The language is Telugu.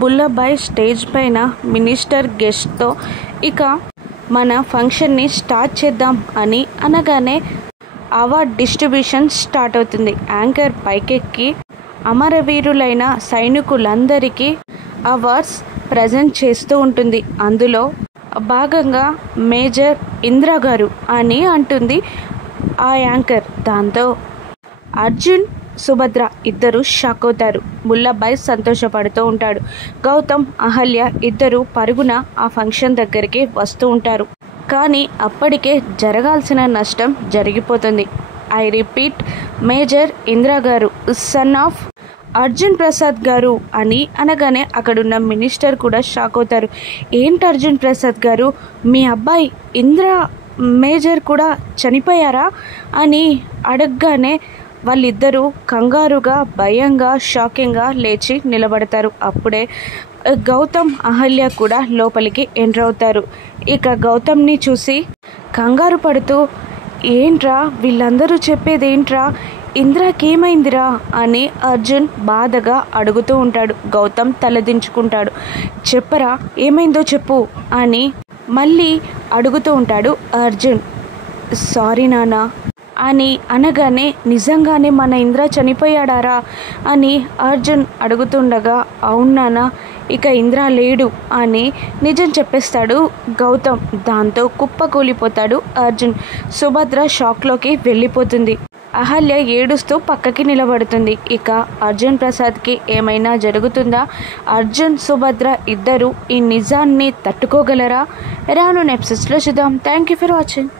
బుల్లబాయ్ స్టేజ్ పైన మినిస్టర్ గెస్ట్తో ఇక మన ఫంక్షన్ని స్టార్ట్ చేద్దాం అని అనగానే అవార్డ్ డిస్ట్రిబ్యూషన్ స్టార్ట్ అవుతుంది. యాంకర్ పైకెక్కి అమరవీరులైన సైనికులందరికీ అవార్డ్స్ ప్రజెంట్ చేస్తూ ఉంటుంది. అందులో భాగంగా మేజర్ ఇందిరా గారు అని అంటుంది ఆ యాంకర్. దాంతో అర్జున్, సుభద్ర ఇద్దరు షాక్ అవుతారు. బుల్లబాయ్ సంతోషపడుతూ ఉంటాడు. గౌతమ్, అహల్య ఇద్దరు పరుగున ఆ ఫంక్షన్ దగ్గరికి వస్తూ ఉంటారు. కానీ అప్పటికే జరగాల్సిన నష్టం జరిగిపోతుంది. ఐ రిపీట్, మేజర్ ఇందిరా గారు సన్ ఆఫ్ అర్జున్ ప్రసాద్ గారు అని అనగానే అక్కడున్న మినిస్టర్ కూడా షాక్ అవుతారు. ఏంటి అర్జున్ ప్రసాద్ గారు, మీ అబ్బాయి ఇందిరా మేజర్ కూడా చనిపోయారా అని అడగగానే వాళ్ళిద్దరూ కంగారుగా, భయంగా, షాకింగ్గా లేచి నిలబడతారు. అప్పుడే గౌతమ్, అహల్య కూడా లోపలికి ఎంటర్ అవుతారు. ఇక గౌతమ్ని చూసి కంగారు పడుతూ, ఏంట్రా వీళ్ళందరూ చెప్పేదేంట్రా, ఇందిరాకేమైందిరా అని అర్జున్ బాధగా అడుగుతూ ఉంటాడు. గౌతమ్ తలదించుకుంటాడు. చెప్పరా, ఏమైందో చెప్పు అని మళ్ళీ అడుగుతూ ఉంటాడు అర్జున్. సారీ నాన్న అని అనగానే నిజంగానే మన ఇంద్ర చనిపోయాడారా అని అర్జున్ అడుగుతుండగా, అవును నాన్న, ఇక ఇంద్ర లేడు అని నిజం చెప్పేస్తాడు గౌతమ్. దాంతో కుప్పకూలిపోతాడు అర్జున్. సుభద్ర షాక్లోకి వెళ్ళిపోతుంది. అహల్య ఏడుస్తూ పక్కకి నిలబడుతుంది. ఇక అర్జున్ ప్రసాద్కి ఏమైనా జరుగుతుందా? అర్జున్, సుభద్ర ఇద్దరు ఈ నిజాన్ని తట్టుకోగలరా? రాను ఎపిసోడ్స్లో చూద్దాం. Thank you for watching.